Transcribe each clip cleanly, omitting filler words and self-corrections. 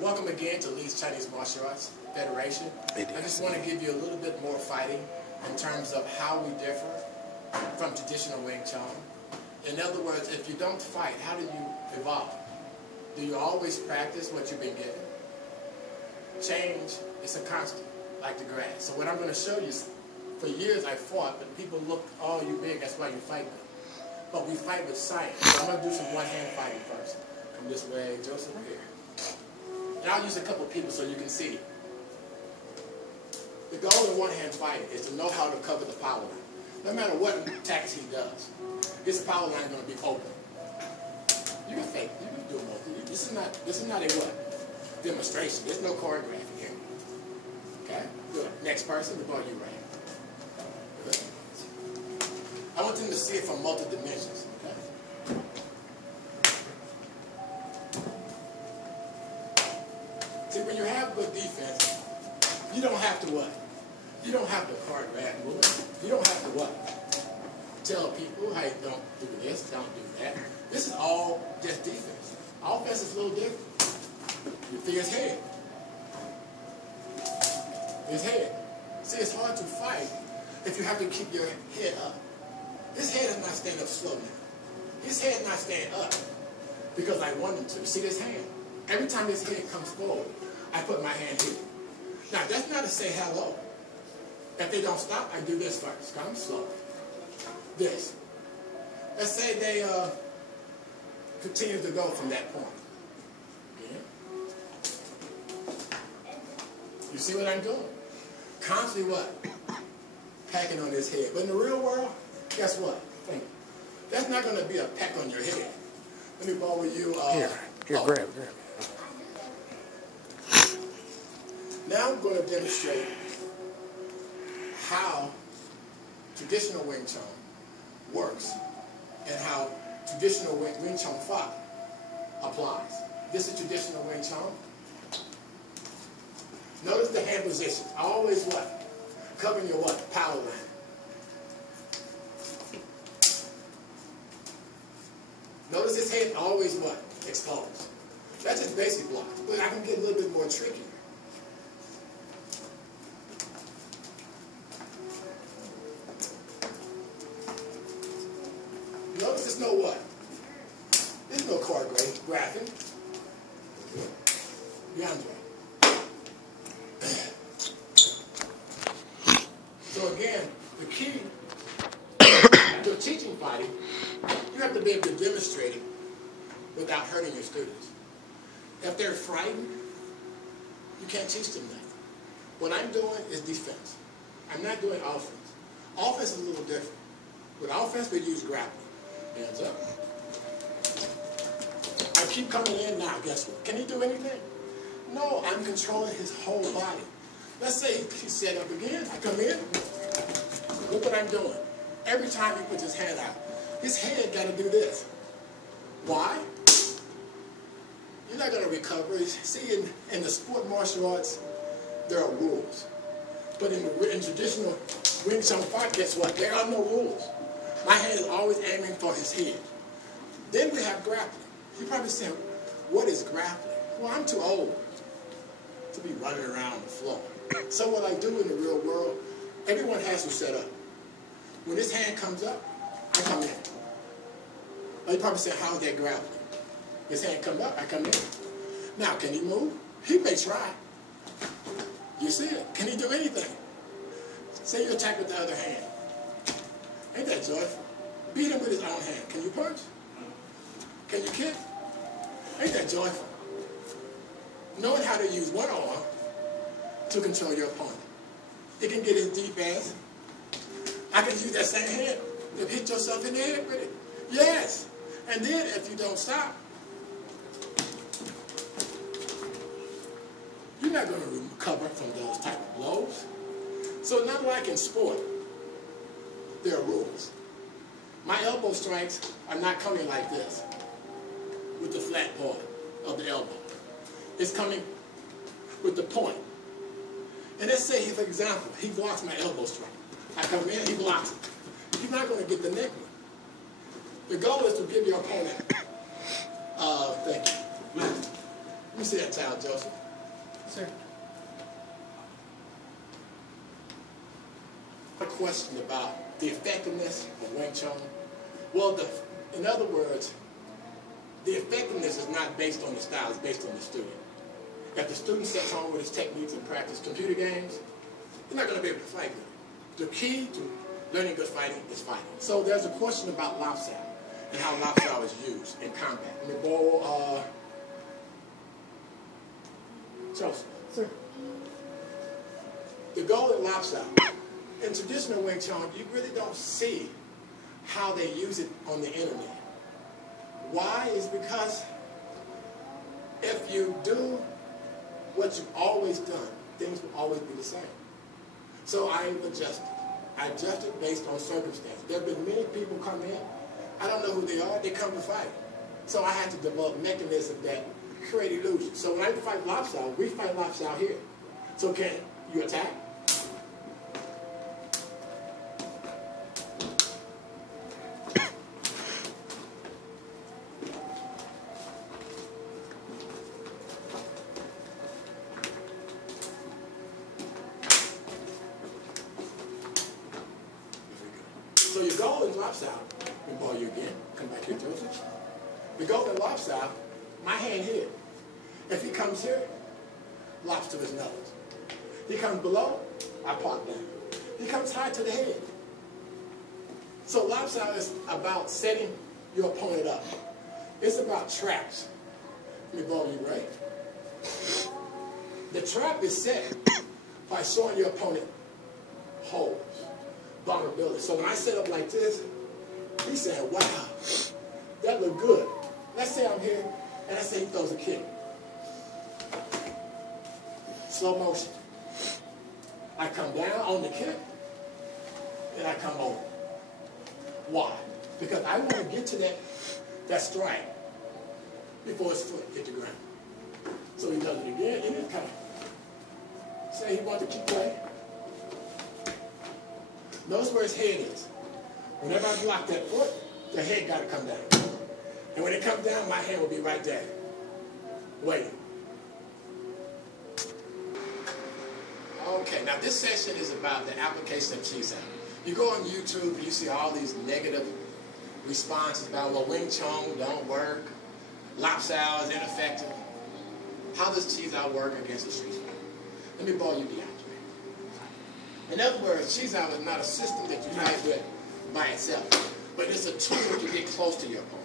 Welcome again to Lee's Chinese Martial Arts Federation. I just want to give you a little bit more fighting in terms of how we differ from traditional Wing Chun. In other words, if you don't fight, how do you evolve? Do you always practice what you've been given? Change is a constant, like the grass. So what I'm going to show you, for years I fought, but people look, oh, you big, that's why you fight me. But we fight with science. So I'm going to do some one-hand fighting first. Come this way, Joseph, here. And I'll use a couple people so you can see. The goal in one-hand fighting is to know how to cover the power line. No matter what attacks he does, his power line is going to be open. You can fake, you can do it. This is not a what? Demonstration. There's no choreography here. Okay? Good. Next person, the ball you ran. Good. I want them to see it from multiple dimensions. Okay? See, when you have good defense, you don't have to what? You don't have to choreograph movement. You don't have to what? Tell people, hey, don't do this, don't do that. This is all just defense. Offense is a little different. You see his head. His head. See, it's hard to fight if you have to keep your head up. His head is not standing up slow now. His head is not standing up because I want him to. See this hand? Every time his head comes forward, I put my hand here. Now, that's not to say hello. If they don't stop, I do this first. Come slow. This. Let's say they continue to go from that point. Okay. You see what I'm doing? Constantly what? Packing on his head. But in the real world, guess what? That's not going to be a peck on your head. Let me borrow you. Here, grab. Now I'm going to demonstrate how traditional Wing Chun works and how traditional Wing Chun fight applies. This is traditional Wing Chun. Notice the hand positions. Always what? Covering your what? Power line. Notice his head always what? Exposed. That's just basic blocks. But I can get a little bit more tricky. Notice there's no what? There's no choreographing. DeAndre. So again, the key to teaching fighting, you have to be able to demonstrate it without hurting your students. If they're frightened, you can't teach them nothing. What I'm doing is defense. I'm not doing offense. Offense is a little different. With offense, we use grappling. Hands up. I keep coming in now, guess what? Can he do anything? No, I'm controlling his whole body. Let's say he set up again. I come in. Look what I'm doing. Every time he puts his hand out, his head got to do this. Why? You're not going to recover. See, in the sport martial arts, there are rules. But in traditional Wing Chun fight, guess what? There are no rules. My hand is always aiming for his head. Then we have grappling. You probably say, what is grappling? Well, I'm too old to be running around the floor. So what I do in the real world, everyone has to set up. When this hand comes up, I come in. You probably say, how's that grappling? His hand comes up, I come in. Now, can he move? He may try. You see it. Can he do anything? Say you attack with the other hand. Ain't that joyful? Beat him with his own hand. Can you punch? Can you kick? Ain't that joyful? Knowing how to use one arm to control your opponent. It can get as deep as, I can use that same hand to hit yourself in the head with it. Yes. And then if you don't stop, you're not going to recover from those type of blows. So not like in sport, there are rules. My elbow strikes are not coming like this with the flat part of the elbow. It's coming with the point. And let's say, for example, he blocks my elbow strike. I come in, he blocks it. He's not going to get the neck one. The goal is to give your opponent, thank you. Let me see that towel, Joseph. Sir. A question about the effectiveness of Wing Chun. Well, in other words, the effectiveness is not based on the style, it's based on the student. If the student sits home with his techniques and practice computer games, he's not going to be able to fight good. The key to learning good fighting is fighting. So there's a question about Lap Sao and how Lap Sao is used in combat. Let me borrow Joseph. Sir. The goal in Lap Sao, in traditional Wing Chun, you really don't see how they use it on the internet. Why? Is because if you do what you've always done, things will always be the same. So I've adjusted. I adjusted based on circumstance. There have been many people come in, I don't know who they are, they come to fight. So I had to develop mechanisms that create illusion. So when I fight Lap Sao, we fight Lap Sao here. So can you attack? So your goal in Lap Sao, let me borrow you again, come back here, Joseph. The goal in Lap Sao, my hand here. If he comes here, lops to his nose. He comes below, I pop down. He comes high to the head. So Lap Sao is about setting your opponent up. It's about traps. Let me borrow you, right? The trap is set by showing your opponent holes. Vulnerability. So when I set up like this, he said, wow, that looked good. Let's say I'm here, and I say he throws a kick. Slow motion. I come down on the kick, and I come over. Why? Because I want to get to that strike before his foot hit the ground. So he does it again, and it kind of say he wants to keep playing. Notice where his head is. Whenever I block that foot, the head got to come down. And when it comes down, my hand will be right there, waiting. Okay, now this session is about the application of Chi Sao. You go on YouTube and you see all these negative responses about, well, Wing Chun don't work, Lap Sao is ineffective. How does Chi Sao work against a street fighter? Let me borrow you DeAndre. In other words, Chi Sao is not a system that you fight with by itself, but it's a tool to get close to your opponent.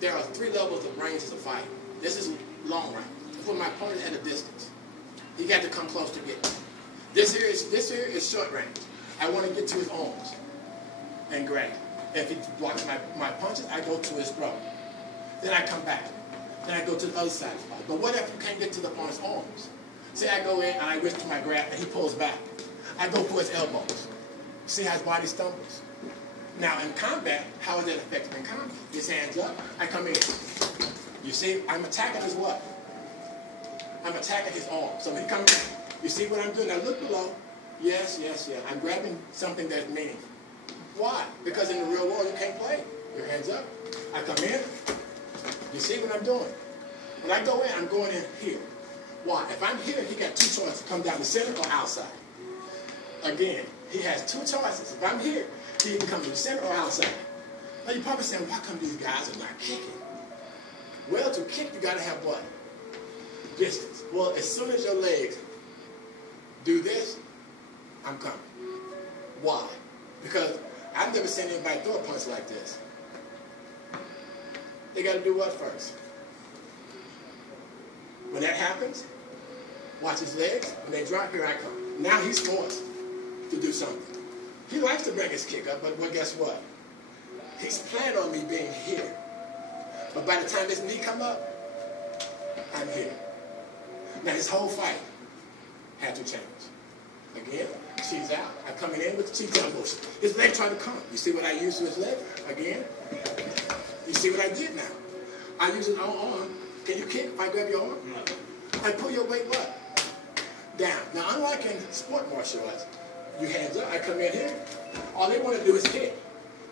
There are 3 levels of ranges of fighting. This is long range. That's when my opponent is at a distance. He got to come close to get me. This here is short range. I want to get to his arms and grab. If he blocks my punches, I go to his throat. Then I come back. Then I go to the other side of his body. But what if you can't get to the opponent's arms? Say I go in and I reach to my grab and he pulls back. I go for his elbows. See how his body stumbles? Now in combat, how is that effective in combat? His hands up, I come in. You see, I'm attacking his what? I'm attacking his arm. So when he comes in, you see what I'm doing? Now look below. Yes, yes, yes. I'm grabbing something that's meaningful. Why? Because in the real world, you can't play. Your hands up. I come in. You see what I'm doing? When I go in, I'm going in here. Why? If I'm here, he got 2 choices. Come down the center or outside. Again, he has 2 choices. If I'm here, he can come to the center or outside. Now you're probably saying, why come these guys are not kicking? Well, to kick, you got to have what? Distance. Well, as soon as your legs do this, I'm coming. Why? Because I've never seen anybody throw a punch like this. They got to do what first? When that happens, watch his legs. When they drop, here I come. Now he's forced to do something. He likes to bring his kick up, but well, guess what? He's planning on me being here. But by the time his knee come up, I'm here. Now his whole fight had to change. Again, Chi's out. I'm coming in with the Chi Sao motion. His leg trying to come. You see what I used to his leg? Again. You see what I did now? I use his own arm. Can you kick if I grab your arm? No. I pull your weight what? Down. Now, unlike in sport martial arts, you hands up, I come in here. All they want to do is hit.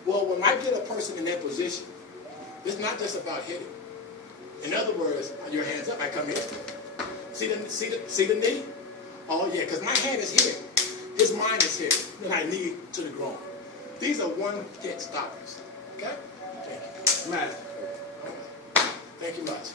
Well, when I get a person in that position, it's not just about hitting. In other words, your hands up, I come in. See the knee? Oh yeah, because my hand is here. His mind is here. Then I knee to the groin. These are one-hit stoppers. Okay? Thank you. Master. Thank you much.